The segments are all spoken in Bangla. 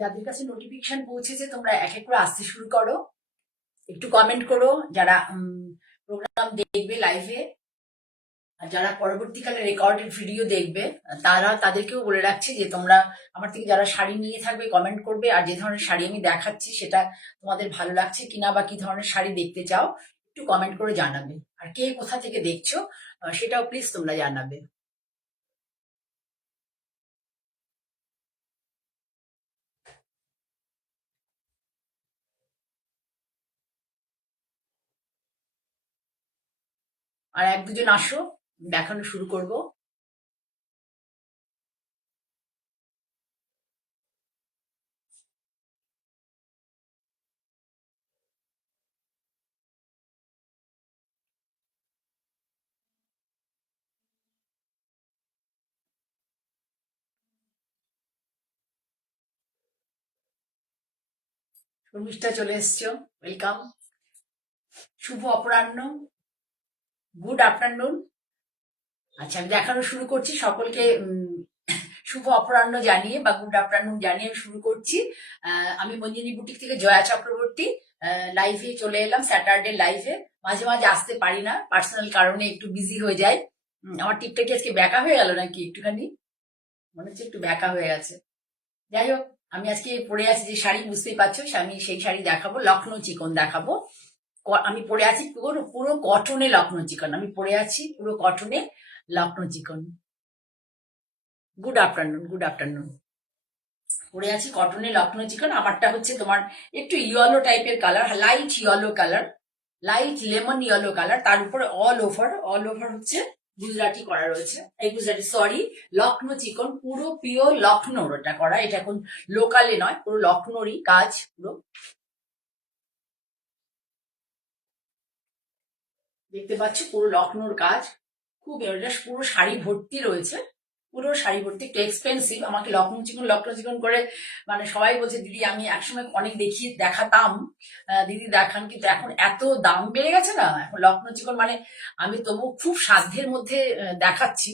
যাদের কাছে নোটিফিকেশন পৌঁছেছে তোমরা এক এক করে আসতে শুরু করো, একটু কমেন্ট করো। যারা প্রোগ্রাম দেখবে লাইভে আর যারা পরবর্তীকালে রেকর্ডেড ভিডিও দেখবে তাদেরকেও বলে রাখছি যে তোমরা আমার থেকে যারা শাড়ি নিয়ে থাকবে কমেন্ট করবে, আর যে ধরনের শাড়ি আমি দেখাচ্ছি সেটা তোমাদের ভালো লাগছে কিনা বা কি ধরনের শাড়ি দেখতে চাও একটু কমেন্ট করে জানাবে। আর কে কোথা থেকে দেখছো সেটাও প্লিজ তোমরা জানাবে। আর এক দুজন আসো, দেখানো শুরু করব। শর্মিষ্ঠা চলে এসছো, ওয়েলকাম। শুভ অপরাহ্ন, গুড আফটারনুন। আচ্ছা, আমি দেখানো শুরু করছি সকলকে। শুভ অপরাহ্ন জানিয়ে বা গুড আফটারনুন জানিয়ে আমি শুরু করছি। আমি মঞ্জিনী বুটিক থেকে জয়া চক্রবর্তী লাইভে চলে এলাম, স্যাটারডে লাইভে। মাঝে মাঝে আসতে পারি না, পার্সোনাল কারণে একটু বিজি হয়ে যায়। আমার টিপটা কি আজকে ব্যাকা হয়ে গেল নাকি একটুখানি? মনে হচ্ছে একটু ব্যাকা হয়ে গেছে। যাই হোক, আমি আজকে পরে আছি যে শাড়ি, বুঝতেই পারছো, আমি সেই শাড়ি দেখাবো, লখনৌ চিকন দেখাবো। আমি পরে আছি পুরো পুরো কটনে লখনৌ চিকন, আমি পরে আছি পুরো কটনে লখনৌ চিকন। Good afternoon, good afternoon. পরে আছি কটনে লখনৌ চিকন। আমারটা হচ্ছে তোমার একটু ইয়েলো টাইপের colour, light yellow colour, light lemon yellow colour. তার উপরে অল ওভার হচ্ছে গুজরাটি করা রয়েছে। এই গুজরাটি সরি, লখনৌ চিকন, পুরো পিওর লখনৌর এটা করা। এটা এখন লোকালে নয়, পুরো লখনৌরই কাজ পুরো। দেখতে পাচ্ছি পুরো লখনৌর কাজ, খুব এটা পুরো শাড়ি ভর্তি রয়েছে, পুরো শাড়ি ভর্তি। একটু এক্সপেন্সিভ। আমাকে লখনৌ চিকন করে মানে সবাই বলছে দিদি, আমি একসময় অনেক দেখাতাম, দিদি দেখান, কিন্তু এখন এত দাম বেড়ে গেছে না এখন লখনৌ চিকন, মানে আমি তবু খুব সাধ্যের মধ্যে দেখাচ্ছি।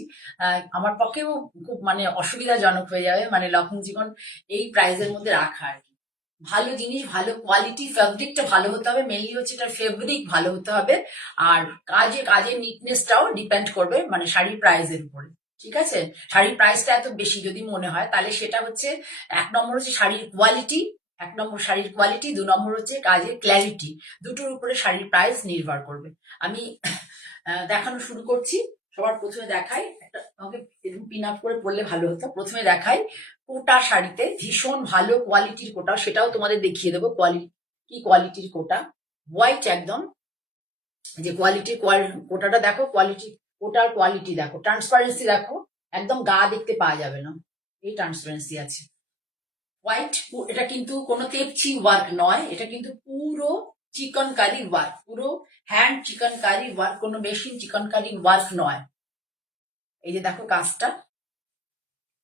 আমার পক্ষেও খুব মানে অসুবিধাজনক হয়ে যাবে মানে লখনৌ চিকন এই প্রাইসের মধ্যে রাখা আর কি। ভালো জিনিস, ভালো কোয়ালিটি, ফেব্রিকটা ভালো হতে হবে, মেনলি হচ্ছে এটার ফেব্রিক ভালো হতে হবে। আর কাজের নিটনেসটাও ডিপেন্ড করবে মানে শাড়ির প্রাইসের উপরে। ঠিক আছে, শাড়ির প্রাইসটা এত বেশি যদি মনে হয় তাহলে সেটা হচ্ছে, এক নম্বর হচ্ছে শাড়ির কোয়ালিটি, এক নম্বর শাড়ির কোয়ালিটি, দু নম্বর হচ্ছে কাজের ক্ল্যারিটি। দুটোর উপরে শাড়ির প্রাইস নির্ভর করবে। আমি দেখানো শুরু করছি। সবার প্রথমে দেখাই একটা, আমাকে পিন আপ করে পরলে ভালো হতো। প্রথমে দেখাই কোটা শাড়িতে, ভীষণ ভালো কোয়ালিটির কোটা, সেটাও তোমাদের দেখিয়ে দেবো কি কোয়ালিটির কোটা। হোয়াইট একদম, যে কোটাটা দেখো, কোটার কোয়ালিটি দেখো, ট্রান্সপারেন্সি দেখো, একদম গা দেখতে পাওয়া যাবে না, এই ট্রান্সপারেন্সি আছে। হোয়াইট, এটা কিন্তু কোনো তেপচি ওয়ার্ক নয়, এটা কিন্তু পুরো চিকনকারি ওয়ার্ক, পুরো হ্যান্ড চিকনকারি ওয়ার্ক, কোনো মেশিন চিকনকারি ওয়ার্ক নয়। এই যে দেখো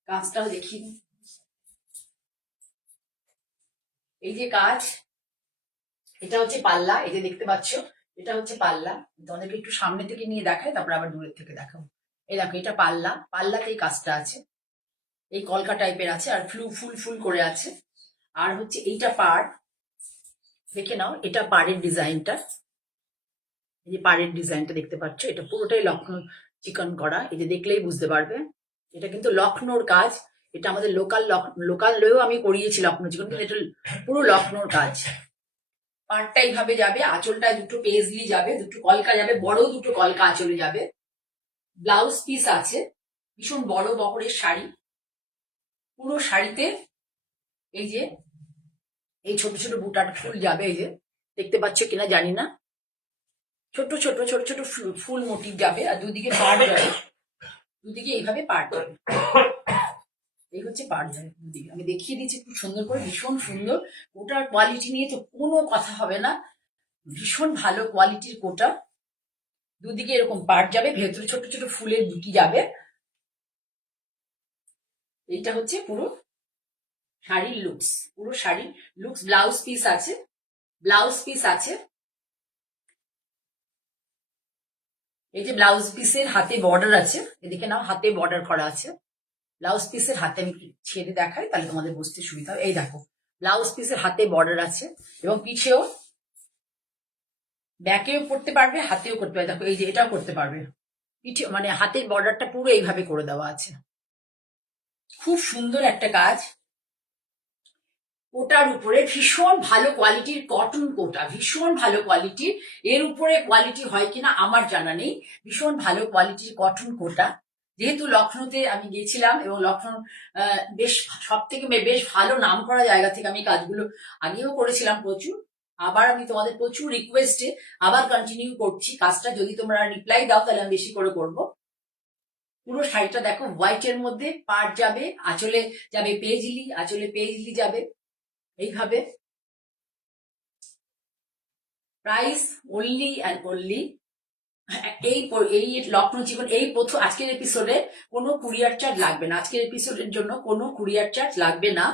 কাজটাও দেখি, এই যে কাজ, এটা হচ্ছে পাল্লা, এই যে দেখতে পাচ্ছ, এটা হচ্ছে পাল্লা। তোমাদেরকে একটু সামনে থেকে নিয়ে দেখায়, তারপর আবার দূরের থেকে দেখাবো। এই দেখো, এটা পাল্লাতে এই কাজটা আছে, এই কলকা টাইপের আছে, আর ফুল ফুল করে আছে। আর হচ্ছে এইটা পাড়, দেখে নাও, এটা পাড়ের ডিজাইনটা, এই যে পাড়ের ডিজাইনটা দেখতে পাচ্ছ, এটা পুরোটাই লখনৌ চিকন করা, এই যে দেখলেই বুঝতে পারবে। এটা কিন্তু লখনৌর কাজ, এটা আমাদের লোকালেও আমি করিয়েছি লখনৌ চিকন, কিন্তু এটা পুরো লখনৌর কাজ। পাড়টা এইভাবে যাবে, আঁচলটায় দুটো পেজলি যাবে, দুটো কলকা যাবে, বড় দুটো কলকা আঁচলে যাবে। ব্লাউজ পিস আছে, ভীষণ বড় বহরের শাড়ি, পুরো শাড়িতে এই যে এই ছোট ছোট বুটার ফুল যাবে, এই যে দেখতে পাচ্ছ কিনা জানি না, ছোট ছোট ছোট ছোট ফুল মোটিভ যাবে, আর দুদিকে পাড় যাবে, দুদিকে এইভাবে পাড় যাবে, এই হচ্ছে পাড় যাবে দুদিকে। আমি দেখিয়ে দিচ্ছি খুব সুন্দর করে, ভীষণ সুন্দর। কোটার কোয়ালিটি নিয়ে তো কোনো কথা হবে না, ভীষণ ভালো কোয়ালিটির কোটা। দুদিকে এরকম পাড় যাবে, ভেতরে ছোট ছোট ফুলের বুটি যাবে। এইটা হচ্ছে পুরো শাড়ির লুকস, পুরো শাড়ির লুকস। ব্লাউজ পিস আছে, এই যে ব্লাউজ পিসের হাতে বর্ডার আছে, এদিকে নাও, হাতে বর্ডার করা আছে। ব্লাউজ পিসের হাতে আমি ছেড়ে দেখাই, তাহলে তোমাদের বুঝতে সুবিধা হবে। এই দেখো, ব্লাউজ পিসের হাতে বর্ডার আছে এবং পিছেও ব্যাকেও করতে পারবে, হাতেও করতে পারবে। দেখো এই যে এটাও করতে পারবে, পিঠে মানে হাতের বর্ডারটা পুরো এইভাবে করে দেওয়া আছে। খুব সুন্দর একটা কাজ। কোটার উপরে ভীষণ ভালো কোয়ালিটির কটন কোটা, ভীষণ ভালো কোয়ালিটির। এর উপরে কোয়ালিটি হয় কিনা আমার জানা নেই। ভীষণ ভালো কোয়ালিটির কটন কোটা। যেহেতু লখনৌতে আমি গেছিলাম এবং লখনৌ বেশ সব থেকে বেশ ভালো নাম করা জায়গা থেকে আমি কাজগুলো আগেও করেছিলাম প্রচুর। আবার আমি তোমাদের প্রচুর রিকোয়েস্টে আবার কন্টিনিউ করছি কাজটা। যদি তোমরা রিপ্লাই দাও তাহলে আমি বেশি করে করব। পুরো শাড়িটা দেখো হোয়াইটের মধ্যে, পাড় যাবে, আঁচলে যাবে পেজলি, আঁচলে পেজলি যাবে এইভাবে। প্রাইস অনলি অ্যান্ড অনলি এই লখনৌ চিকন এই প্রথম আজকের এপিসোডে কোনো কুরিয়ার চার্জ লাগবে না। আজকের এপিসোডের জন্য কোনো কুরিয়ার চার্জ লাগবে না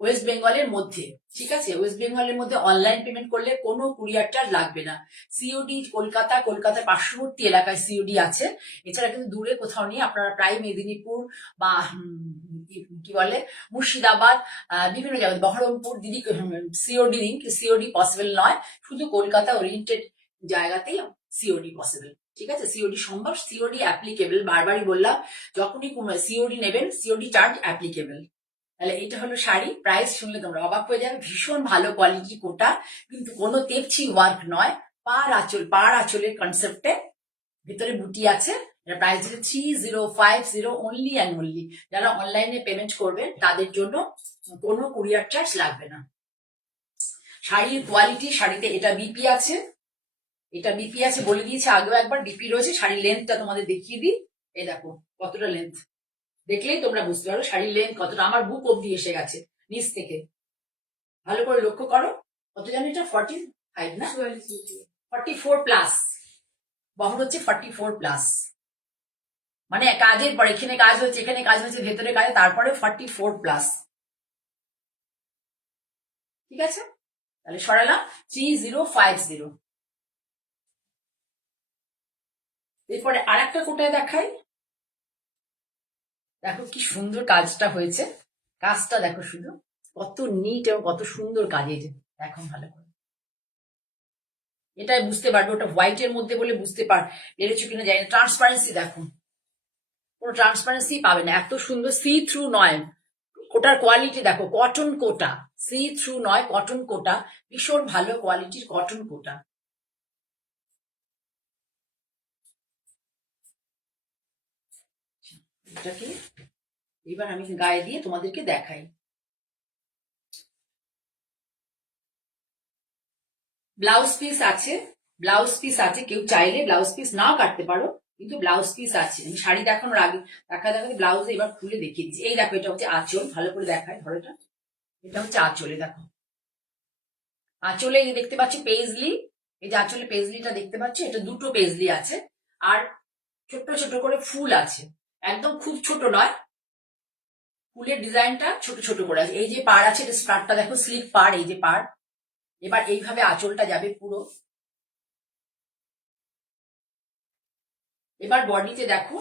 ওয়েস্ট বেঙ্গলের মধ্যে। ঠিক আছে, ওয়েস্ট বেঙ্গলের মধ্যে অনলাইন পেমেন্ট করলে কোনো কুরিয়ার চার্জ লাগবে না। সিওডি কলকাতার পার্শ্ববর্তী এলাকায় সিওডি আছে, এছাড়া কিন্তু দূরে কোথাও নেই। আপনারা প্রায় মেদিনীপুর বা কি বলে মুর্শিদাবাদ, বিভিন্ন জায়গায় বহরমপুর দিদি সিওডি দিন, সিওডি পসিবল নয়। শুধু কলকাতা ওরিয়েন্টেড জায়গাতেই সিওডি পসিবল। ঠিক আছে, সিওডি সম্ভব, সিওডি অ্যাপ্লিকেবল। বারবারই বললাম, যখনই কোনো সিওডি নেবেন সিওডি চার্জ অ্যাপ্লিকেবল। তাহলে এটা হলো শাড়ি। প্রাইস শুনলে তোমরা অবাক হয়ে যাবে। ভীষণ ভালো কোয়ালিটির কোটা, কিন্তু কোনো তেপছি ওয়ার্ক নয়। পাড় আঁচলের কনসেপ্টে ভিতরে বুটি আছে। এটা প্রাইস হচ্ছে 3050 অনলি অ্যান্ড অনলি। যারা অনলাইনে পেমেন্ট করবেন তাদের জন্য কোনো কুরিয়ার চার্জ লাগবে না। শাড়ির কোয়ালিটি, শাড়িতে এটা বিপি আছে, এটা বিপি আছে বলে দিয়েছে আগেও একবার, বিপি রয়েছে। শাড়ির লেন্থটা তোমাদের দেখিয়ে দিই। এই দেখো কতটা লেন্থ, দেখলেই তোমরা বুঝতে পারো শাড়ির লেন্থ কতটা। আমার বুক অব্দি এসে গেছে নিচ থেকে। ভালো করে লক্ষ্য করো। কত জানি এটা 45 না 44 প্লাস। বহর হচ্ছে 44 প্লাস। মানে কাজের পর এখানে কাজ হচ্ছে, এখানে কাজ হচ্ছে, ভেতরে কাজ, তারপরে 44 প্লাস। ঠিক আছে, তাহলে সরালাম 3050। এরপরে আর একটা কোটায় দেখাই। দেখো কি সুন্দর কাজটা হয়েছে। কাজটা দেখো শুধু কত নিট এবং কত সুন্দর কাজ। এই যে দেখো ভালো করে, এটাই বুঝতে পারবে ওটা হোয়াইটের মধ্যে বলে বুঝতে পেরেছো কিনা জানি না। ট্রান্সপারেন্সি দেখো, কোনো ট্রান্সপারেন্সি পাবে না। এত সুন্দর, সি থ্রু নয়। কোটার কোয়ালিটি দেখো, কটন কোটা, সি থ্রু নয়, কটন কোটা। ভীষণ ভালো কোয়ালিটির কটন কোটা। এটাকে এবার আমি গায়ে দিয়ে তোমাদেরকে দেখাই। ব্লাউজ পিস আছে, ব্লাউজ পিস আছে। কেউ চাইলে ব্লাউজ পিস নাও কাটতে পারো, কিন্তু ব্লাউজ পিস আছে। আমি শাড়ি দেখানোর আগে দেখাতে ব্লাউজে এবার খুলে দেখিয়ে দিচ্ছি। এই দেখো এটা হচ্ছে আঁচল, ভালো করে দেখায় ধরো। এটা হচ্ছে আঁচলে, দেখো আঁচলে দেখতে পাচ্ছি পেজলি। এই যে আঁচলে পেজলিটা দেখতে পাচ্ছি, এটা দুটো পেজলি আছে আর ছোট ছোট করে ফুল আছে। একদম খুব ছোট নয়, ফুলের ডিজাইনটা ছোট ছোট করে আছে। এই যে পাড় আছে, এটা স্কার্টটা দেখো স্লিপ পাড়, এই যে পাড়। এবার এইভাবে আঁচলটা যাবে পুরো। এবার বডিতে দেখো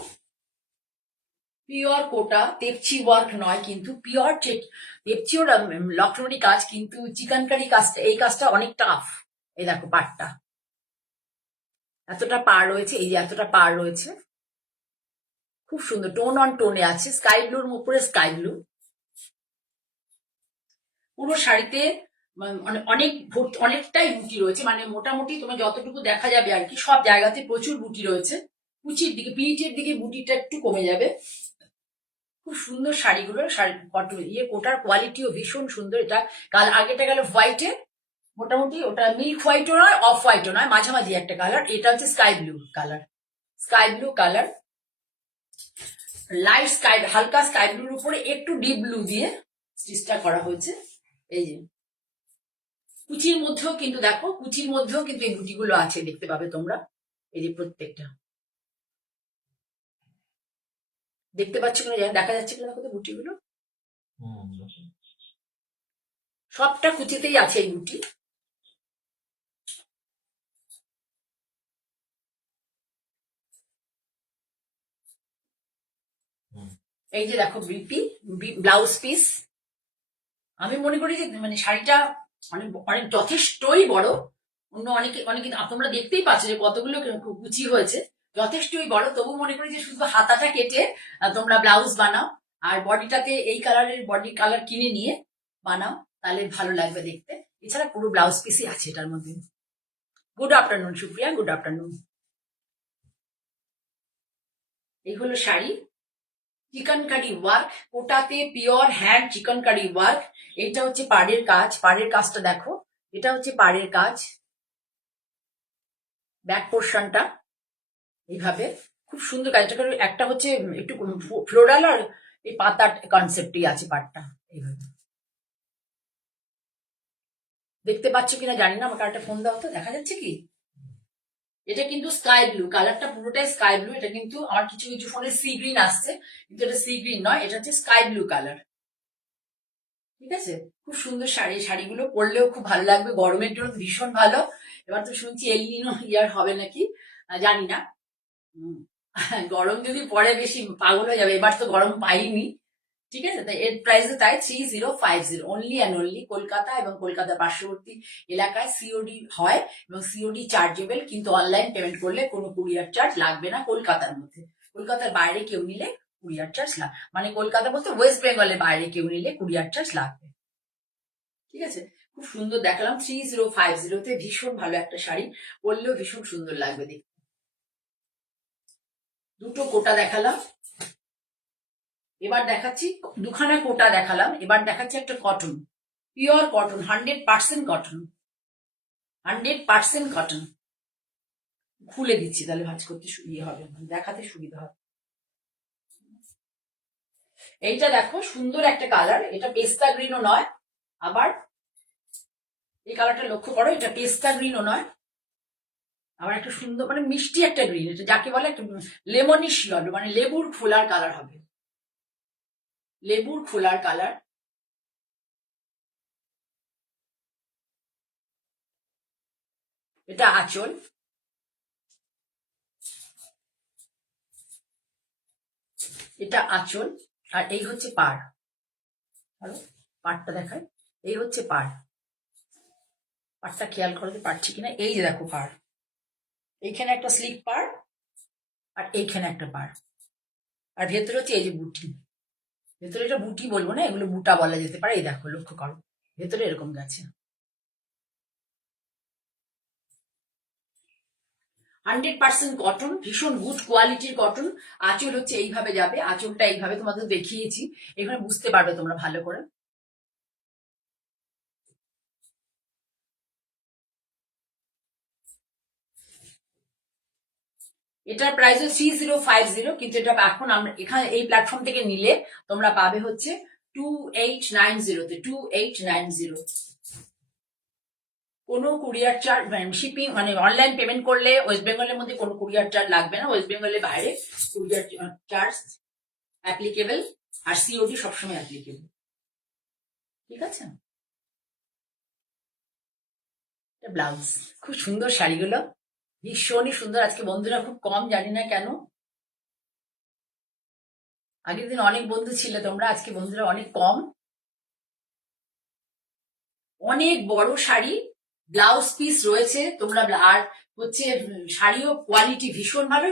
পিওর কোটা, তেপচি ওয়ার্ক নয় কিন্তু পিওর তেপচি ওর লখনৌরি কাজ, কিন্তু চিকেনকারি কাজটা, এই কাজটা অনেক টাফ। এই দেখো পাড়টা, এতটা পাড় রয়েছে, এই যে এতটা পাড় রয়েছে। খুব সুন্দর টোন অন টোনে আছে, স্কাই ব্লুর উপরে স্কাই ব্লু। পুরো শাড়িতে অনেকটাই বুটি রয়েছে, মানে মোটামুটি তোমার যতটুকু দেখা যাবে আর কি, সব জায়গাতে প্রচুর বুটি রয়েছে। কুচির দিকে, পিঠের দিকে বুটিটা একটু কমে যাবে। খুব সুন্দর শাড়িগুলো, শাড়ি কোটার কোয়ালিটিও ভীষণ সুন্দর। এটা আগেটা গেল হোয়াইটে, মোটামুটি ওটা মিল্ক হোয়াইটও নয়, অফ হোয়াইটও নয়, মাঝামাঝি একটা কালার। এটা হচ্ছে sky blue colour, sky blue colour, light sky, হালকা স্কাই ব্লুর উপরে একটু ডিপ ব্লু দিয়ে স্টিচটা করা হয়েছে। এই যে কুচির মধ্যেও কিন্তু দেখো, কুচির মধ্যেও কিন্তু এই বুটিগুলো আছে, দেখতে পাবে তোমরা। এই যে প্রত্যেকটা দেখতে পাচ্ছ কিনা জানি, দেখা যাচ্ছে কিনা দেখো বুটিগুলো, সবটা কুচিতেই আছে এই বুটি। এই যে দেখো বিপি ব্লাউজ পিস, আমি মনে করি যে মানে শাড়িটা অনেক অনেক যথেষ্টই বড়। অন্য অনেকে অনেকে তোমরা দেখতেই পাচ্ছ যে কতগুলো কুচি হয়েছে, যথেষ্টই বড়। তবু মনে করি যে শুধু হাতাটা কেটে তোমরা ব্লাউজ বানাও, আর বডিটাতে এই কালারের বডি কালার কিনে নিয়ে বানাও, তাহলে ভালো লাগবে দেখতে। এছাড়া পুরো ব্লাউজ পিসই আছে এটার মধ্যে। Good afternoon Supriya, good afternoon. এই হলো শাড়ি, চিকনকারি ওয়ার্ক, কোটাতে পিওর হ্যান্ড চিকনকারি ওয়ার্ক। এটা হচ্ছে পাড়ের কাজ, পাড়ের কাজটা দেখো, এটা হচ্ছে পাড়ের কাজ। ব্যাক পোর্শনটা এইভাবে খুব সুন্দর কাজ। একটা হচ্ছে একটু ফ্লোরাল আর এই পাতার কনসেপ্টই আছে পাড়টা এইভাবে। দেখতে পাচ্ছ কিনা জানি না, আমাকে একটা ফোন দাও তো, দেখা যাচ্ছে কি? এটা কিন্তু স্কাই ব্লু কালারটা, পুরোটাই স্কাই ব্লু। এটা কিন্তু আমার কিছু কিছু ফোনে সি গ্রিন আসছে, কিন্তু এটা সি গ্রিন নয়, এটা হচ্ছে স্কাই ব্লু কালার। ঠিক আছে, খুব সুন্দর শাড়ি, শাড়িগুলো পরলেও খুব ভালো লাগবে, গরমের জন্য ভীষণ ভালো। এবার তো শুনছি এলনিনো ইয়ার হবে নাকি, জানি না। গরম যদি পড়ে বেশি পাগল হয়ে যাবে, এবার তো গরম পাইনি। ঠিক আছে, তাই এর প্রাইস তাই 3050 অনলি অ্যান্ড অনলি। কলকাতা এবং কলকাতার পার্শ্ববর্তী এলাকায় সিওডি হয় এবং সিওডি চার্জেবল, কিন্তু অনলাইন পেমেন্ট করলে কোনো কুরিয়ার চার্জ লাগবে না কলকাতার মধ্যে। কলকাতার বাইরে কেউ নিলে কুরিয়ার চার্জ লাগবে, মানে কলকাতা বলতে ওয়েস্ট বেঙ্গলের বাইরে কেউ নিলে কুরিয়ার চার্জ লাগবে। ঠিক আছে, খুব সুন্দর দেখালাম 3050-তে, ভীষণ ভালো একটা শাড়ি, পরলেও ভীষণ সুন্দর লাগবে দেখতে। দুটো কোটা দেখালাম, এবার দেখাচ্ছি দুখানা কোটা দেখালাম, এবার দেখাচ্ছি একটা cotton, pure cotton, 100% cotton, 100% cotton. খুলে দিচ্ছি তাহলে ভাঁজ করতে সুবিধা হবে, দেখাতে সুবিধা হবে। এইটা দেখো সুন্দর একটা কালার, এটা পেস্তা গ্রিনও নয়, আবার এই কালারটা লক্ষ্য করো, এটা পেস্তা গ্রিনও নয়, আবার একটা সুন্দর মানে মিষ্টি একটা গ্রিন, এটা যাকে বলে একটা লেমনিশ ইয়েলো, মানে লেবুর খোলার কালার হবে, লেবুর খোলার কালার। এটা আঁচল, এটা আঁচল, আর এই হচ্ছে পাড়। পাড়টা দেখায়, এই হচ্ছে পাড়, পাড়টা খেয়াল করো যে পারছি কিনা, এই যে দেখো পাড়, এইখানে একটা স্লিপ পাড় আর এইখানে একটা পাড়, আর ভেতরে হচ্ছে এই যে বুটি, ভেতরে এটা বুটি বলবো না, এগুলো বুটা বলা যেতে পারে। এই দেখো লক্ষ্য করো, ভেতরে এরকম গেছে। 100% কটন, ভীষণ গুড কোয়ালিটির কটন। আঁচল হচ্ছে এইভাবে যাবে, আঁচলটা এইভাবে তোমাদের দেখিয়েছি, এখানে বুঝতে পারবে তোমরা ভালো করে। এটার প্রাইস 3050, কিন্তু এটা এখন আমরা এখানে এই প্ল্যাটফর্ম থেকে নিলে তোমরা পাবে হচ্ছে 2890-তে, 2890। কোনো কুরিয়ার চার্জ মানে শিপিং মানে অনলাইন পেমেন্ট করলে ওয়েস্ট বেঙ্গলের মধ্যে কোনো কুরিয়ার চার্জ লাগবে না, ওয়েস্ট বেঙ্গলের বাইরে কুরিয়ার চার্জ অ্যাপ্লিকেবল, আর সিওডি সবসময় অ্যাপ্লিকেবল। ঠিক আছে, ব্লাউজ, খুব সুন্দর শাড়িগুলো, ভীষণই সুন্দর। আজকে বন্ধুরা খুব কম, জানি না কেন, আগের দিন অনেক বন্ধু ছিল তোমরা, আজকে বন্ধুরা অনেক কম। অনেক বড় শাড়ি, ব্লাউজ পিস রয়েছে তোমরা, আর হচ্ছে শাড়িও কোয়ালিটি ভীষণ ভালো,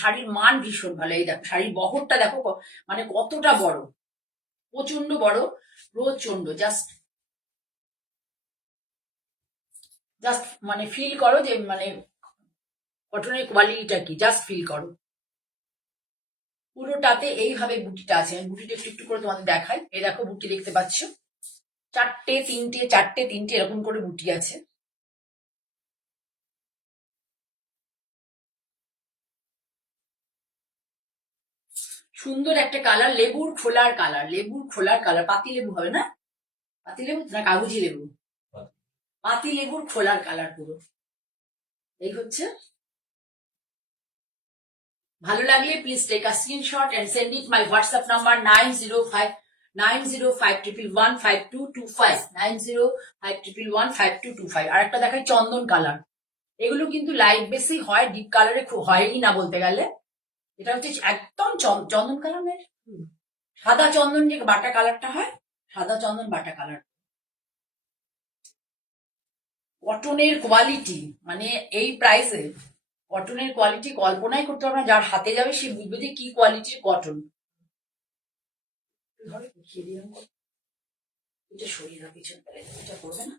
শাড়ির মান ভীষণ ভালো। এই দেখো শাড়ির বহরটা দেখো, মানে কতটা বড়, প্রচন্ড বড়, প্রচন্ড। জাস্ট জাস্ট মানে ফিল করো যে মানে কটনের কোয়ালিটিটা কি, জাস্ট ফিল করো। পুরোটাতে এইভাবে বুটিটা আছে, আমি বুটিটা একটু একটু করে তোমাদের দেখাই। এই দেখো বুটি দেখতে পাচ্ছ, চারটে তিনটে চারটে তিনটে এরকম করে বুটি আছে। সুন্দর একটা কালার, লেবুর খোলার কালার, লেবুর খোলার কালার, পাতি লেবু হবে না, পাতি লেবু না কাগজি লেবু, পাতি লেবুর খোলার কালার পুরো। এই হচ্ছে, ভালো লাগলে please take a screenshot and send it my WhatsApp number 9059015225, 9051515225। আর একটা দেখাই চন্দন কালার, এগুলো কিন্তু লাইট বেশি হয়, ডিপ কালারে খুব হয়ই না বলতে গেলে। এটা হচ্ছে একদম চন্দন কালারের, সাদা চন্দন যে বাটা কালারটা হয় সাদা চন্দন বাটা কালার। কটনের কোয়ালিটি মানে এই প্রাইসে কটনের কোয়ালিটি কল্পনাই করতে পারবে না। যার হাতে যাবে সে বুঝবে যে কি কোয়ালিটির কটন। এটা সরিয়ে দাও পিছন, এটা করবে না।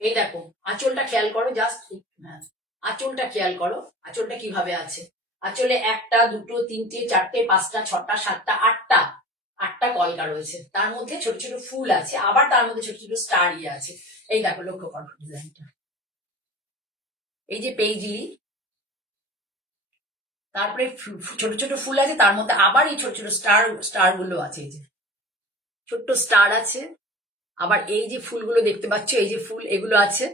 এই দেখো আঁচলটা খেয়াল করো, জাস্ট হ্যাঁ আঁচলটা খেয়াল করো, আঁচলটা কিভাবে আছে। আঁচলে একটা দুটো তিনটে চারটে পাঁচটা ছটা সাতটা আটটা আটটা কলকা রয়েছে, তার মধ্যে ছোট ছোট ফুল আছে, আবার তার মধ্যে ছোট ছোট স্টার ইয়ে আছে। এই দেখো লক্ষ্য করো ডিজাইনটা, এই যে পেইজলি, তারপরে ছোট ছোট ফুল আছে, তার মধ্যে আবার এই ছোট ছোট স্টার স্টার গুলো আছে, এই যে ছোট্ট স্টার আছে, আবার এই যে ফুলগুলো দেখতে পাচ্ছ, এই যে ফুল এগুলো আছে,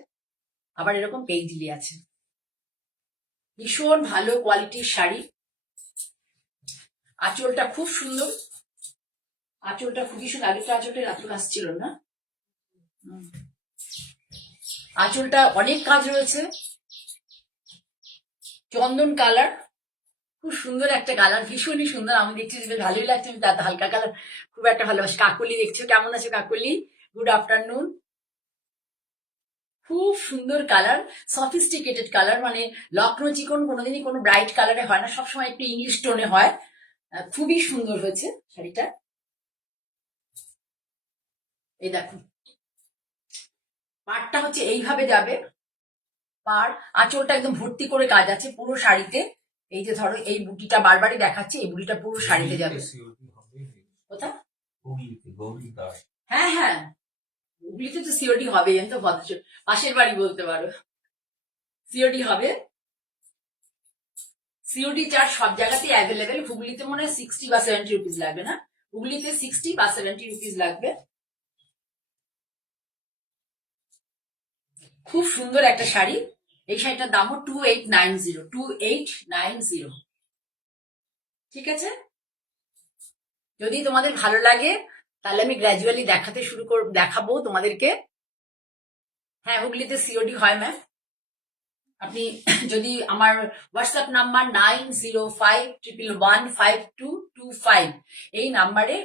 আবার এরকম পেইজলি আছে। ভীষণ ভালো কোয়ালিটির শাড়ি। আঁচলটা খুব সুন্দর, আঁচলটা খুবই সুন্দর। আগেরটা আঁচলটা এত কাজ ছিল না, আঁচলটা অনেক কাজ রয়েছে। চন্দন কালার, খুব সুন্দর একটা কালার, ভীষণই সুন্দর। আমি দেখছি যে ভালোই লাগছে, আমি তাতে হালকা কালার খুব একটা ভালোবাসি। কাকলি দেখছো, কেমন আছে কাকলি? Good afternoon. খুব সুন্দর কালার, সফিস্টিকেটেড কালার, মানে লখনৌ চিকন কোনোদিনই কোনো ব্রাইট কালারে হয় না, সবসময় একটু ইংলিশ টোনে হয়। খুবই সুন্দর হয়েছে শাড়িটা। এই দেখো পাড়টা হচ্ছে এইভাবে যাবে, পাড় আঁচলটা একদম ভর্তি করে কাজ আছে পুরো শাড়িতে। এই যে ধরো এই বুটিটা বারবারই দেখাচ্ছে, এই বুটিটা পুরো শাড়িতে যাবে। কোথা? হ্যাঁ হ্যাঁ, হুগলিতে তো সিওডি হবে, তো পাশের বাড়ি বলতে পারো, সিওডি হবে। সিওডি চার্জ সব জায়গাতেই অ্যাভেলেবেল। হুগলিতে মনে হয় 60 বা 70 রুপিস লাগবে না, হুগলিতে 60 বা 70 রুপিস লাগবে। খুব সুন্দর একটা শাড়ি। এই শাড়িটার দামও 2890, 2890। ঠিক আছে, যদি তোমাদের ভালো লাগে তাহলে আমি গ্র্যাজুয়ালি দেখাবো তোমাদেরকে। হ্যাঁ হুগলিতে সিওডি হয় ম্যাম। আপনি যদি আমার হোয়াটসঅ্যাপ নাম্বার 9051115225, এই নাম্বারে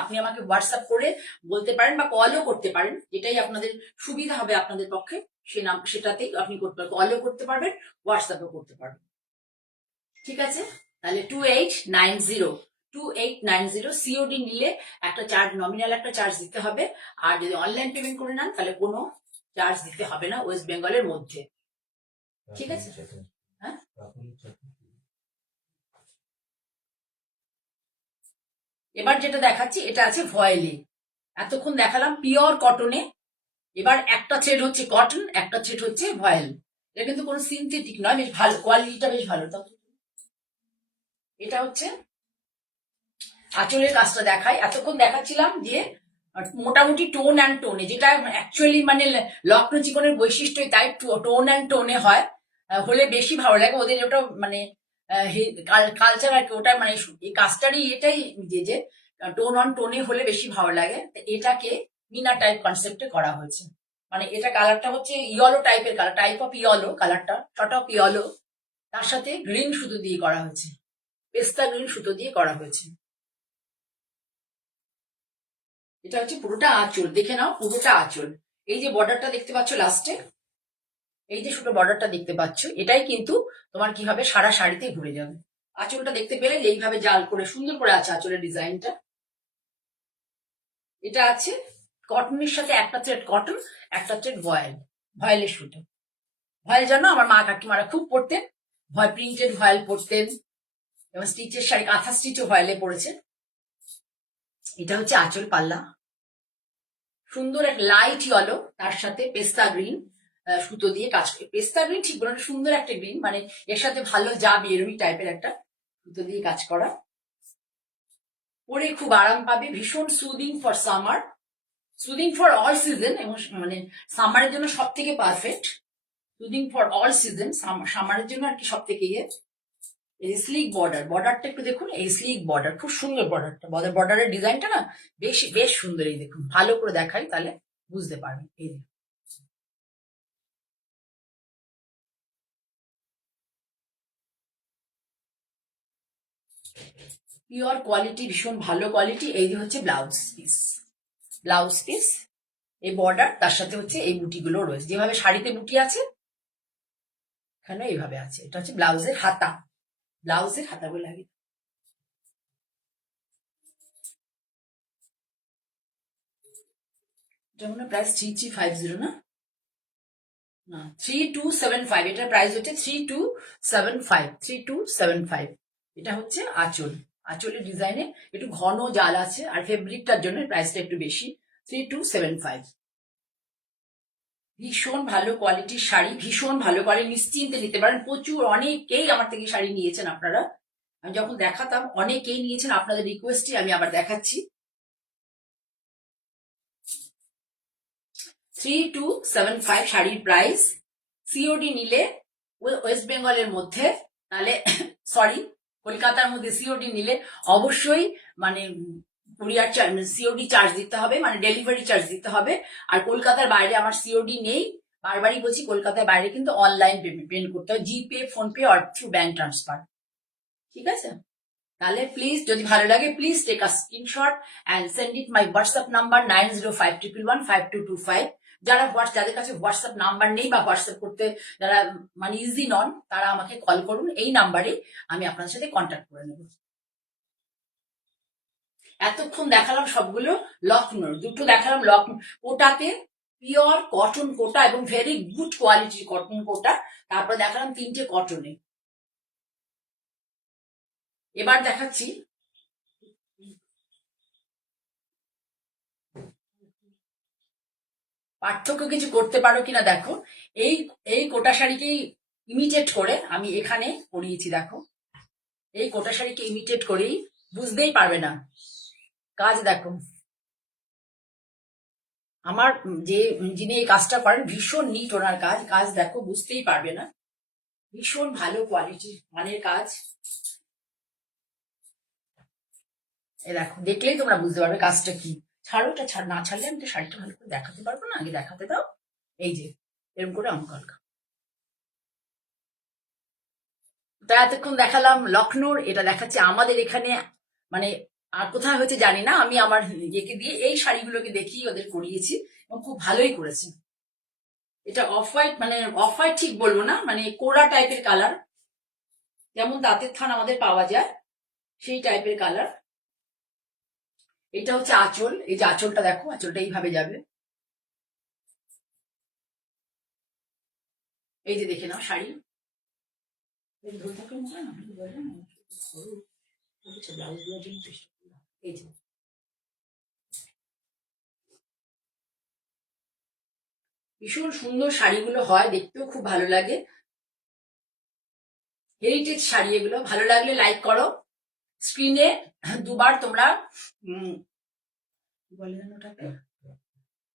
আপনি আমাকে হোয়াটসঅ্যাপ করে বলতে পারেন বা কলও করতে পারেন, যেটাই আপনাদের সুবিধা হবে আপনাদের পক্ষে সেটাতেই আপনি করতে পারবেন, কলও করতে পারবেন, হোয়াটসঅ্যাপও করতে পারবেন। ঠিক আছে, তাহলে 2890 সিওডি নিলে একটা চার্জ, নমিনাল একটা চার্জ দিতে হবে। আর যদি অনলাইন পেমেন্ট করে নেন তাহলে কোনো চার্জ দিতে হবে না ওয়েস্ট বেঙ্গলের মধ্যে। ঠিক আছে, হ্যাঁ এবার যেটা দেখাচ্ছি এটা আছে ভয়েলে। এতক্ষণ দেখালাম পিওর কটনে, এবার একটা থ্রেড হচ্ছে কটন, একটা থ্রেড হচ্ছে ভয়েল। এটা কিন্তু কোনো সিনথেটিক নয়, বেশ ভালো কোয়ালিটিটা, বেশ ভালো। এটা হচ্ছে আঁচলের কাজটা দেখাই। এতক্ষণ দেখাচ্ছিলাম যে মোটামুটি টোন অ্যান্ড টোনে, যেটা অ্যাকচুয়ালি মানে লখনৌ চিকনের বৈশিষ্ট্যই তাই, টোন অ্যান্ড টোনে হয়, হলে বেশি ভালো লাগে ওদের। ওটা মানে কালচার আর কি, ওটা মানে এই কাজটারই এটাই যে টোন অন টোনে হলে বেশি ভালো লাগে। এটাকে মিনা টাইপ কনসেপ্টে করা হয়েছে। মানে এটা কালারটা হচ্ছে ইয়েলো টাইপের কালার, টাইপ অফ ইয়েলো কালারটা, শর্ট অফ ইয়েলো, তার সাথে গ্রিন সুতো দিয়ে করা হয়েছে, পেস্তা গ্রিন সুতো দিয়ে করা হয়েছে। এটা হচ্ছে পুরোটা আঁচল, দেখে নাও পুরোটা আঁচল। এই যে বর্ডারটা দেখতে পাচ্ছ লাস্টে, এই যে ছোট বর্ডারটা দেখতে পাচ্ছ, এটাই কিন্তু তোমার কি হবে সারা শাড়িতে ঘুরে যাবে। আঁচলটা দেখতে পেলে এইভাবে জাল করে সুন্দর করে আছে আঁচলের ডিজাইনটা। এটা আছে কটনের সাথে একটা থ্রেড কটন, একটা থ্রেড ভয়েল, ভয়েলের সুতো। ভয়েল জানো আমার মা কাকিমারা খুব পরতেন, প্রিন্টেড ভয়েল পরতেন, এবং স্টিচের শাড়ি কাঁথা স্টিচও ভয়েলে পড়েছে। এটা হচ্ছে আঁচল পাল্লা, সুন্দর এক লাইট ইয়েলো, তার সাথে পেস্তা গ্রিন সুতো দিয়ে কাজ করে। পেস্তা গ্রিন ঠিক বলে, সুন্দর একটা গ্রিন, মানে এর সাথে ভালো যাবে এরকমই টাইপের একটা সুতো দিয়ে কাজ করা। পরে খুব আরাম পাবে, ভীষণ soothing for summer, soothing for all season, এবং মানে সামারের জন্য সব থেকে perfect. Soothing for all season, সামারের জন্য আর কি সব থেকে ইয়ে। এই স্লিক বর্ডার, বর্ডারটা একটু দেখুন, এই স্লিক বর্ডার, খুব সুন্দর বর্ডারটা, বর্ডারের ডিজাইনটা না বেশ সুন্দর। এই দেখুন, ভালো করে দেখাই তাহলে বুঝতে পারবেন। এই দেখুন, পিওর কোয়ালিটি, ভীষণ ভালো কোয়ালিটি। এই যে হচ্ছে ব্লাউজ পিস। ব্লাউজ পিস, এই বর্ডার, তার সাথে হচ্ছে এই বুটিগুলো রয়েছে, যেভাবে শাড়িতে বুটি আছে এখানে এইভাবে আছে। এটা হচ্ছে ব্লাউজের হাতা, ব্লাউজের হাতাগুলো লাগে। এটা মনে প্রাইস 3350 না, না 3275, এটার প্রাইস হচ্ছে 3275, 3275। এটা হচ্ছে আঁচল, আঁচলের ডিজাইনে একটু ঘন জাল আছে, আর ফেব্রিকটার জন্য প্রাইসটা একটু বেশি, 3275। ভীষণ ভালো কোয়ালিটির শাড়ি, ভীষণ ভালো কোয়ালিটি, নিশ্চিন্তে নিতে পারেন। প্রচুর অনেকেই আমার থেকে শাড়ি নিয়েছেন আপনারা, আমি যখন দেখাতাম অনেকেই নিয়েছেন, আপনাদের রিকোয়েস্টে আমি আবার দেখাচ্ছি। 3275 শাড়ির প্রাইস। সিওডি নিলে ওয়েস্ট বেঙ্গলের মধ্যে, তাহলে সরি কলকাতার মধ্যে সিওডি নিলে অবশ্যই মানে কুরিয়ার চার্জ, সিওডি চার্জ দিতে হবে, মানে ডেলিভারি চার্জ দিতে হবে। আর কলকাতার বাইরে আমার সিওডি নেই, বারবারই বলছি, কলকাতার বাইরে কিন্তু অনলাইন পেমেন্ট করতে হয়, GPay, PhonePe or through bank transfer. ঠিক আছে, তাহলে প্লিজ যদি ভালো লাগে please take a screenshot and send it my WhatsApp number 9051115225। যাদের কাছে হোয়াটসঅ্যাপ নাম্বার নেই বা হোয়াটসঅ্যাপ করতে যারা মানে ইজি নন, তারা আমাকে কল করুন, এই নাম্বারে আমি আপনার সাথে কন্ট্যাক্ট করে নেব। এতক্ষণ দেখালাম সবগুলো লখনৌর, দুটো দেখালাম লখনৌ কোটাতে, পিওর কটন কোটা এবং ভেরি গুড কোয়ালিটির কটন কোটা। তারপর দেখালাম তিনটে কটনে। এবার দেখাচ্ছি পার্থক্য কিছু করতে পারো কিনা দেখো। এই এই কোটা শাড়িকেই ইমিটেট করে আমি এখানে পরিয়েছি, দেখো এই কোটা শাড়িকে ইমিটেট করেই, বুঝতেই পারবে না। কাজ দেখো, আমার যে যিনি এই কাজটা করেন ভীষণ নিট ওনার কাজ, কাজ দেখো বুঝতেই পারবে না, ভীষণ ভালো কোয়ালিটির মানের কাজ। এ দেখো, দেখলেই তোমরা বুঝতে পারবে কাজটা কি। ছাড়ো, এটা না ছাড়লে আমি তো শাড়িটা ভালো করে দেখাতে পারবো না, আগে দেখাতে দাও। এই যে এরকম করে অঙ্ক হালকা, তা এতক্ষণ দেখালাম লখনৌর, এটা দেখাচ্ছে আমাদের এখানে, মানে আর কোথায় হচ্ছে জানি না। আমি আমার ইয়েকে দিয়ে এই শাড়িগুলোকে দেখিয়ে ওদের করিয়েছি এবং খুব ভালোই করেছে। এটা অফ হোয়াইট, মানে অফ হোয়াইট ঠিক বলবো না, মানে কোরা টাইপের কালার, যেমন দাঁতের থান আমাদের পাওয়া যায় সেই টাইপের কালার। এটা হচ্ছে আঁচল, এই যে আঁচলটা দেখো, আঁচলটা এইভাবে যাবে, এই যে দেখে নাও শাড়ি, এই যে ভীষণ সুন্দর শাড়িগুলো হয়, দেখতেও খুব ভালো লাগে, হেরিটেজ শাড়ি এগুলো। ভালো লাগলে লাইক করো, স্ক্রিনে দুবার তোমরা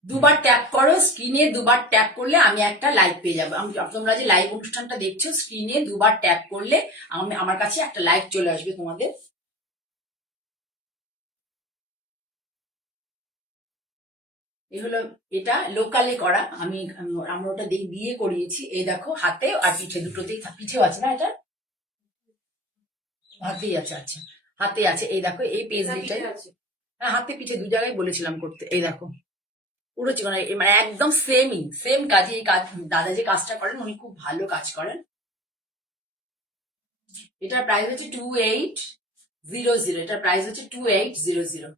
দুবার ট্যাপ করো, স্ক্রিনে দুবার ট্যাপ করলে আমি একটা লাইক পেয়ে যাবো। তোমরা যে লাইভ অনুষ্ঠানটা দেখছো, স্ক্রিনে দুবার ট্যাপ করলে আমার কাছে একটা লাইক চলে আসবে তোমাদের। এই হলো, এটা লোকালে করা, আমরা ওটা দিয়ে করিয়েছি। এই দেখো হাতে আর পিঠে দুটোতেই, পিঠেও আছে না, এটা হাতেই আছে, আচ্ছা হাতে আছে। এই দেখো এই পেজটাই, হ্যাঁ হাতে পিঠে দু জায়গায় বলেছিলাম করতে। এই দেখো পুরো চিকন, মানে একদম সেম কাজে এই কাজ, দাদা যে কাজটা করেন উনি খুব ভালো কাজ করেন। এটার প্রাইস হচ্ছে 2800, এটার প্রাইস হচ্ছে 2800।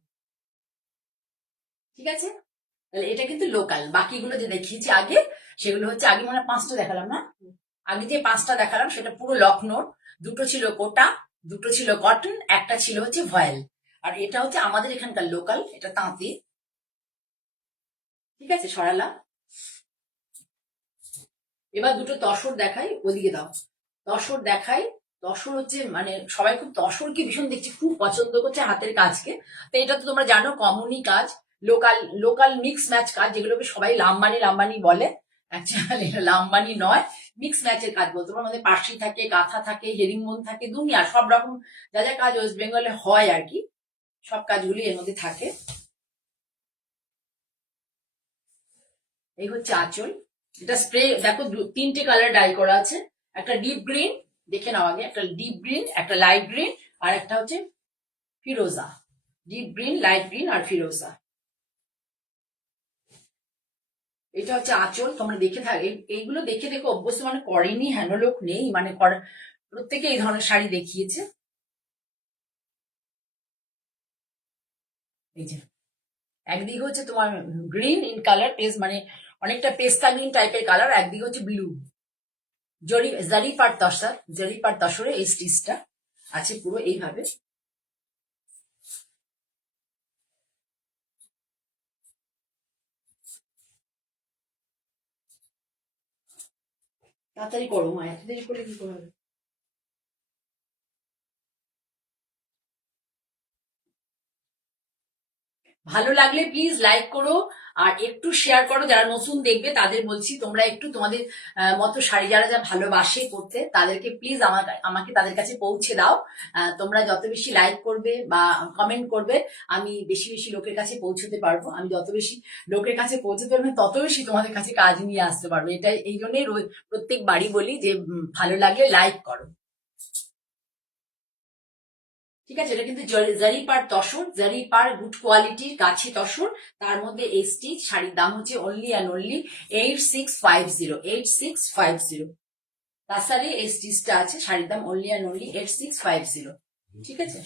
ঠিক আছে, তাহলে এটা কিন্তু লোকাল। বাকিগুলো যে দেখিয়েছি আগে, সেগুলো হচ্ছে আগে মানে 5টা দেখালাম না, আগে যে 5টা দেখালাম সেটা পুরো লখনৌর। দুটো ছিল কোটা, দুটো ছিল কটন, একটা ছিল হচ্ছে ভয়েল, আর এটা হচ্ছে আমাদের এখানকার লোকাল, এটা তাঁতি। ঠিক আছে, সরালা। এবার দুটো তসর দেখাই, ওদিকে দাও, তসর দেখাই। তসর হচ্ছে মানে সবাই খুব তসরকে ভীষণ দেখছি খুব পছন্দ করছে হাতের কাজকে। তো এটা তো তোমরা জানো কমনই কাজ, লোকাল লোকাল মিক্স ম্যাচ কাজ, যেগুলোকে সবাই লাম্বানি লাম্বানি বলে, অ্যাকচুয়ালি এটা লাম্বানি নয়, মিক্স ম্যাচের কাজ বলতে পারো। আমাদের পার্সি থাকে, কাঁথা থাকে, হেরিংবোন থাকে, দুনিয়া সব রকম যা যা কাজ ওয়েস্ট বেঙ্গলে হয় আর কি, সব কাজগুলি এর মধ্যে থাকে। এই হচ্ছে আঁচল। এটা স্প্রে দেখো, তিনটে কালার ডাই করা আছে, একটা ডিপ গ্রিন, দেখে নাও আগে, একটা ডিপ গ্রিন, একটা লাইট গ্রিন, আর একটা হচ্ছে ফিরোজা। ডিপ গ্রিন, লাইট গ্রিন আর ফিরোজা। এটা হচ্ছে আঁচল, তোমরা দেখে থাক, এইগুলো দেখে দেখে অভ্যস্ত, মানে করেনি হেন লোক নেই, মানে প্রত্যেকে এই ধরনের শাড়ি দেখিয়েছে। এই যে একদিকে হচ্ছে তোমার গ্রিন ইন কালার, পেস্ট মানে অনেকটা পেস্তা গ্রিন টাইপের কালার, একদিকে হচ্ছে ব্লু, জরি পাট তসরে এই স্টিচটা আছে পুরো এইভাবে। তাড়াতাড়ি করো মা, এত দেরি করলে কি করে হবে? ভালো লাগলে প্লিজ লাইক করো, আর একটু শেয়ার করো, যারা নতুন দেখবে তাদের বলছি, তোমরা একটু তোমাদের মতো শাড়ি যারা যা ভালোবাসে করতে, তাদেরকে প্লিজ আমাকে তাদের কাছে পৌঁছে দাও। তোমরা যত বেশি লাইক করবে বা কমেন্ট করবে, আমি বেশি বেশি লোকের কাছে পৌঁছতে পারবো। আমি যত বেশি লোকের কাছে পৌঁছতে পারবো, তত বেশি তোমাদের কাছে কাজ নিয়ে আসতে পারবো। এটাই, এই জন্যই প্রত্যেক বাড়ি বলি যে ভালো লাগলে লাইক করো। ঠিক আছে, এটা কিন্তু জারি পার তসর, জারি পার গুড কোয়ালিটির গাছি তসর, তার মধ্যে এই স্টিচ। শাড়ির দাম হচ্ছে অনলি অ্যান্ড অনলি 8650, 8650। তাছাড়া এই স্টিচটা আছে, শাড়ির দাম অনলি অ্যান্ড অনলি 8650। ঠিক আছে।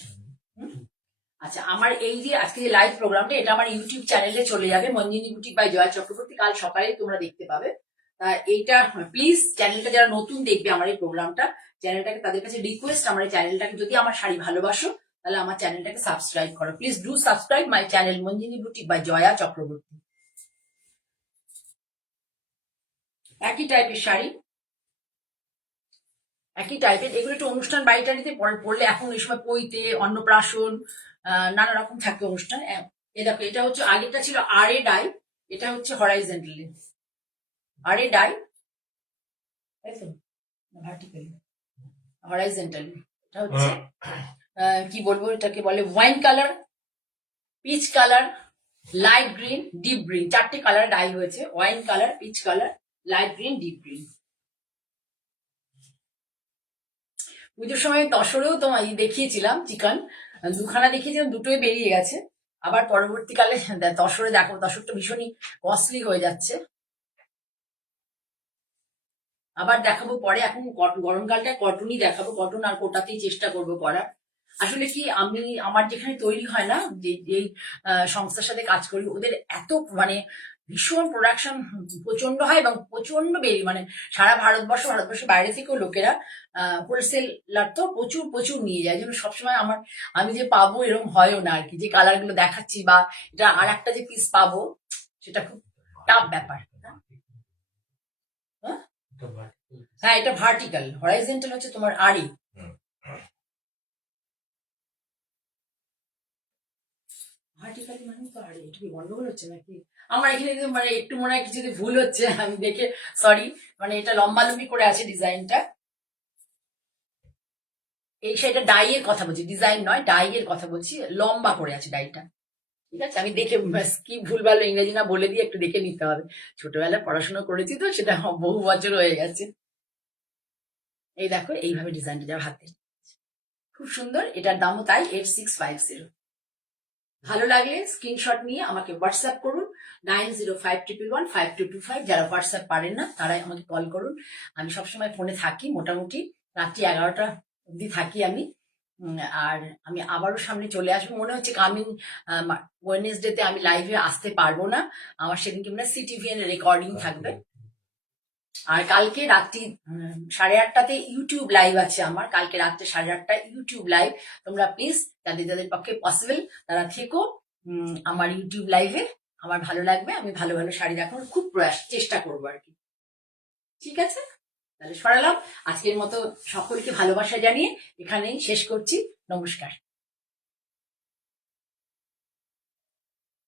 আচ্ছা, আমার এই যে আজকে যে লাইভ প্রোগ্রামটা, এটা আমার ইউটিউব চ্যানেলে চলে যাবে, মঞ্জিনী বুটিক বাই জয়া চক্রবর্তী, কাল সকালে তোমরা দেখতে পাবে। তা এইটা প্লিজ, চ্যানেলটা যারা নতুন দেখবে আমার এই প্রোগ্রামটা, চ্যানেলটাকে তাদের কাছে রিকোয়েস্ট, আমার এই চ্যানেলটাকে যদি আমার শাড়ি ভালোবাসো, তাহলে আমার চ্যানেলটাকে সাবস্ক্রাইব করো। Please do subscribe my channel Manjini boutique by Joya Chakraborty. একই টাইপের শাড়ি, একই টাইপের, এগুলো একটু অনুষ্ঠান বাড়ি টাড়িতে পড়লে, এখন এই সময় পইতে, অন্নপ্রাশন, নানা রকম থাকে অনুষ্ঠান। এ দেখো, এটা হচ্ছে, আগেরটা ছিল আর এ ডাই, এটা হচ্ছে হরাইজেন্টালি আর এ ডাই, তাই তো, ভার্টিক্যালি, হরাইজেন্টালি। এটা হচ্ছে কি বলবো, এটাকে বলে wine colour, peach colour, light green, deep green, চারটে কালার ডাই হয়েছে, wine colour, peach colour, light green, deep green. পুজোর সময় তসরেও তোমায় দেখিয়েছিলাম চিকেন, দুখানা দেখিয়েছিলাম, দুটোই বেরিয়ে গেছে। আবার পরবর্তীকালে তসরে দেখো, তসরটা ভীষণই কস্টলি হয়ে যাচ্ছে। আবার দেখাবো পরে, এখন গরমকালটা কটনই দেখাবো, কটন আর কোটাতেই চেষ্টা করবো করার। আসলে কি, আমি আমার যেখানে তৈরি হয় না, যে এই সংস্থার সাথে কাজ করি, ওদের এত মানে ভীষণ প্রোডাকশন প্রচন্ড হয়, এবং প্রচন্ড বেরি, মানে সারা ভারতবর্ষের বাইরে থেকেও লোকেরা হোলসেলার তো প্রচুর প্রচুর নিয়ে যায়। যেন সবসময় আমি যে পাবো এরকম হয়ও না আর কি, যে কালার গুলো দেখাচ্ছি বা এটা আর একটা যে পিস পাবো, সেটা খুব টাফ ব্যাপার। হ্যাঁ, হ্যাঁ, এটা ভার্টিক্যাল, হরাইজেন্টাল হচ্ছে তোমার আড়ি। ভার্টিক্যালি মানে তো আড়ি, এটা কি গন্ডগোল হচ্ছে নাকি? আমার এখানে মানে একটু মনে হয় কিছু ভুল হচ্ছে, আমি দেখে সরি। মানে এটা লম্বালম্বি করে আছে ডিজাইনটা। এই সেটা ডাইয়ের কথা বলছি, ডিজাইন নয়, ডাইয়ের কথা বলছি, লম্বা করে আছে ডাইটা। ঠিক আছে, আমি দেখে কি ভুল ভালো ইংরেজি না বলে দিয়ে একটু দেখে নিতে হবে। ছোটবেলায় পড়াশোনা করেছি তো, সেটা বহু বছর হয়ে গেছে। এই দেখো, এইভাবে ডিজাইনটা যাওয়ার হাতে, খুব সুন্দর। এটার দামও তাই 8650। ভালো লাগলে স্ক্রিনশট নিয়ে আমাকে হোয়াটসঅ্যাপ করুন, 9052115225। যারা হোয়াটসঅ্যাপ পারেন না, তারাই আমাকে কল করুন। আমি সবসময় ফোনে থাকি, মোটামুটি রাত্রি 11টা অব্দি থাকি আমি। আর আমি আবারও সামনে চলে আসবো, মনে হচ্ছে কামিং ওয়েডনেসডেতে আমি লাইভে আসতে পারবো না, আমার সেদিনকে মানে সিটিভিএন রেকর্ডিং থাকবে। আর কালকে রাত্রি 8:30টাতে ইউটিউব লাইভ আছে আমার, কালকে রাত্রে 8:30টায় ইউটিউব লাইভ। তোমরা প্লিজ, যাদের যাদের পক্ষে পসিবল তারা থেকো আমার ইউটিউব লাইভে। আমার ভালো লাগবে, আমি ভালো ভালো শাড়ি দেখানোর খুব চেষ্টা করবো আর কি। ঠিক আছে, তাহলে সরালাম। আজকের মতো সকলকে ভালোবাসা জানিয়ে এখানেই শেষ করছি। নমস্কার।